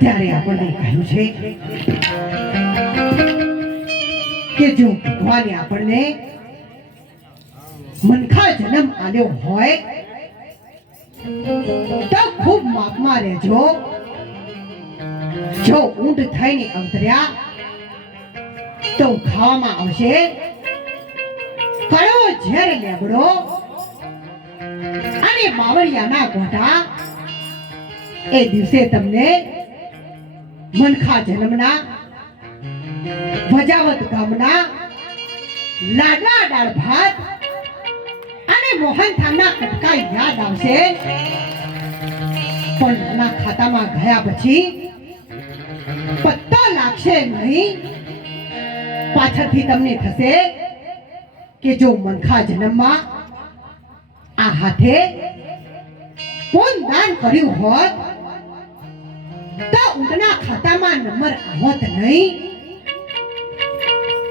ત્યારે આપણને કહ્યું છે કે જો ભગવાને આપણને મનખા જન્મ આલ્યો હોય તો ખૂબ માપમાં રહેજો. જો ઊંટ થઈને અવતર્યા તો ખાવામાં આવશે કડવો ઝેર લેબડો અને બાવળિયાના ગોટા. એ દિવસે તમને મનખા જન્મના વજાવત ગામના લાડલા દાળ ભાત અને મોહનથાળના કટકા યાદ આવશે. પણ ના ખાતામાં ગયા પછી પત્તા લાગશે નહીં. પાછળથી તમને થશે કે જો મનખા જન્મમાં આ હાથે કોણ દાન કર્યું હોત તો ઊંટના ખાતામાં નંબર આવત નહીં.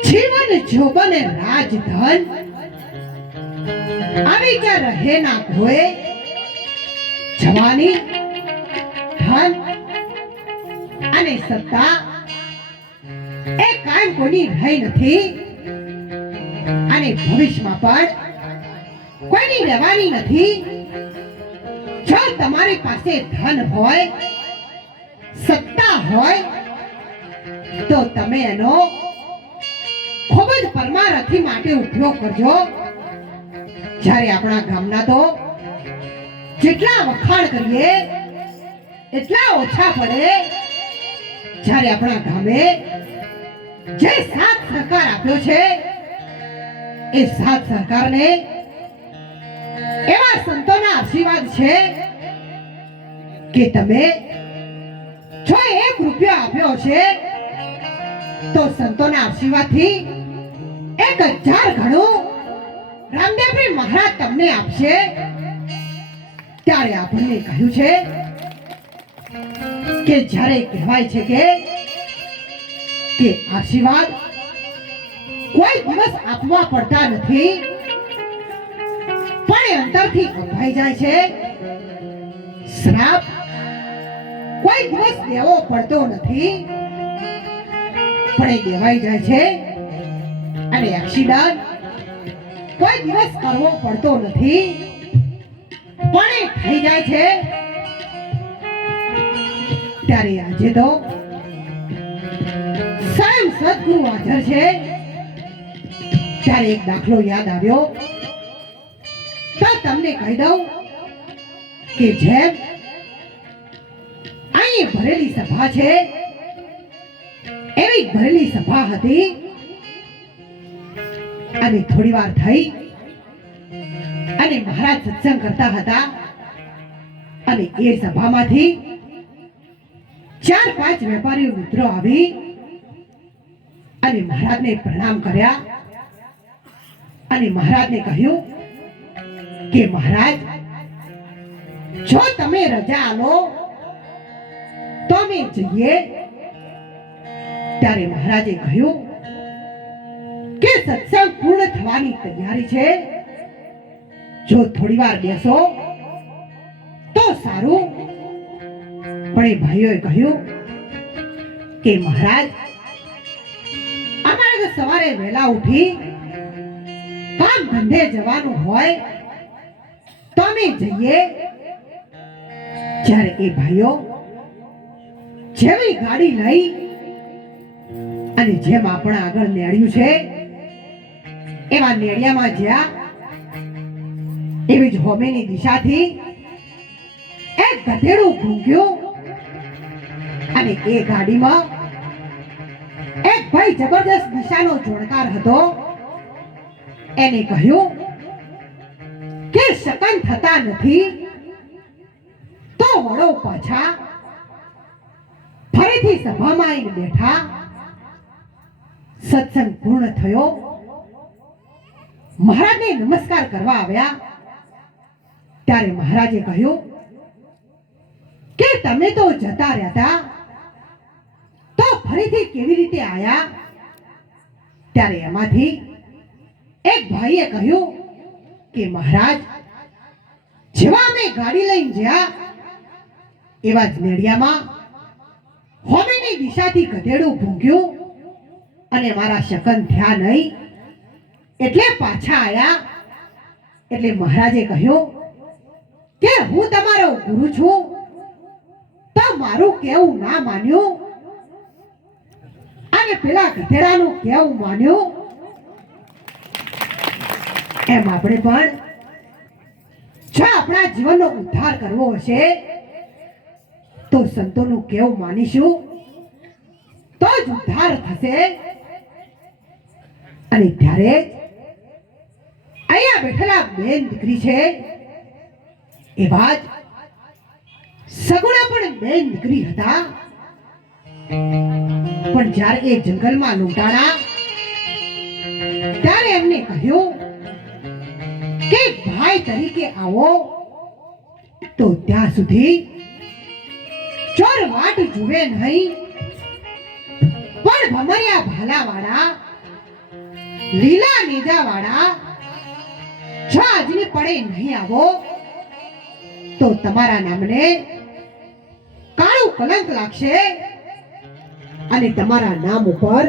જીવન જોબન રાજધન આવી કે રહે ના કોઈ. જવાની ધન અને સત્તા એ કાયમ કોની રહી નથી અને ભવિષ્યમાં પણ કોઈની રહેવાની નથી. જો તમારી પાસે ધન હોય સત્તા હોય તો તમે એનો ખૂબ જ પરમારથી માટે ઉપયોગ કરજો. જ્યારે આપણા ગામના તો જેટલા વખાણ કરીએ એટલા ઓછા પડે. જ્યારે આપણા ગામે જે સાથ સહકાર આપ્યો છે એ સાથ સહકારને એવા સંતોના આશીર્વાદ છે કે તમે જો 1 રૂપિયો આપ્યો છે તો સંતોના આશીર્વાદથી 1000 ગણું રામદેવજી મહારાજ તમને આપશે. ત્યારે આપણને કહ્યું છે કે જ્યારે કહેવાય છે કે આશીર્વાદ કોઈ દિવસ આપવા પડતા નથી પણ અંતરથી અપાઈ જાય છે. શ્રાપ કોઈ દિવસ દેવો પડતો નથી પણ એ દેવાઈ જાય છે. અને એક્સિડન્ટ કોઈ દિવસ કરવો પડતો નથી પણ એ થઈ જાય છે. ત્યારે આજે તો સ્વયં સદગુરુ હાજર છે. ત્યારે એક દાખલો યાદ આવ્યો તો તમને કહી દઉં કે જેમ અહીં ભરેલી સભા છે એવી ભરેલી સભા હતી અને થોડી વાર થઈ અને મહારાજ સત્સંગ કરતા હતા અને એ સભામાંથી 4-5 વેપારીઓ મિત્રો આવી અને મહારાજને પ્રણામ કર્યા અને મહારાજને કહ્યું કે મહારાજ જો તમે રજા આલો તો અમે જઈએ. ત્યારે મહારાજે કહ્યું કે સત્સંગ પૂર્ણ થવાની તૈયારી છે. જો થોડી વાર બેસો તો સારું. પણ એ ભાઈઓએ કહ્યું કે મહારાજ અમારે તો સવારે વહેલા ઉઠી કામ ધંધે જવાનું હોય તો અમે જઈએ. જ્યારે એ ભાઈઓ જેવી ગાડી લઈ અને જેમ આપણા આગળ નેડ્યું છે એવા નેડિયામાં જ્યાં એવી જ હોમેની દિશાથી એક ગધેડું ભૂંક્યું અને એ ગાડીમાં એક ભાઈ જબરદસ્ત દિશાનો જોડકાર હતો. એને કહ્યું કે શકન થતા નથી તો વળો પાછા. ફરીથી સભામાં આવીને બેઠા. સત્સંગ પૂર્ણ થયો. મહારાજને નમસ્કાર કરવા આવ્યા ત્યારે મહારાજે કહ્યું કે તમે તો જતા રહ્યા તો ફરીથી કેવી રીતે આયા? ત્યારે એમાંથી એક ભાઈએ કહ્યું કે મહારાજ જેવા અમે ગાડી લઈને ગયા એવા જ નેડિયામાં કઈ દિશાથી ગધેડું ભૂંગ્યું અને મારા શકન થયા નહીં એટલે પાછા આયા. એટલે મહારાજે કહ્યું કે હું તમારો ગુરુ છું તો મારું કેવું ના માન્યું અને પેલા ગધેડાનું કેવું માન્યું. એમ આપણે પણ જો આપણા જીવનનો ઉદ્ધાર કરવો હશે તો સંતોનું કેવું માનીશું તો જ ઉદ્ધાર થશે. અને ત્યારે અહીંયા બેઠેલા બેન દીકરી છે એવા જ સગુણા પણ બેન દીકરી હતા. પણ જ્યારે એ જંગલમાં લૂંટાણા ત્યારે એમને કહ્યું કે ભાઈ તરીકે આવો તો ત્યાં સુધી ચોર વાટ જુએ નહીં પણ ભમરિયા ભાલાવાળા લીલા નેજાવાળા જો આજની પડે નહીં આવો તો તમારા નામને કાળું કલંક લાગશે અને તમારા નામ ઉપર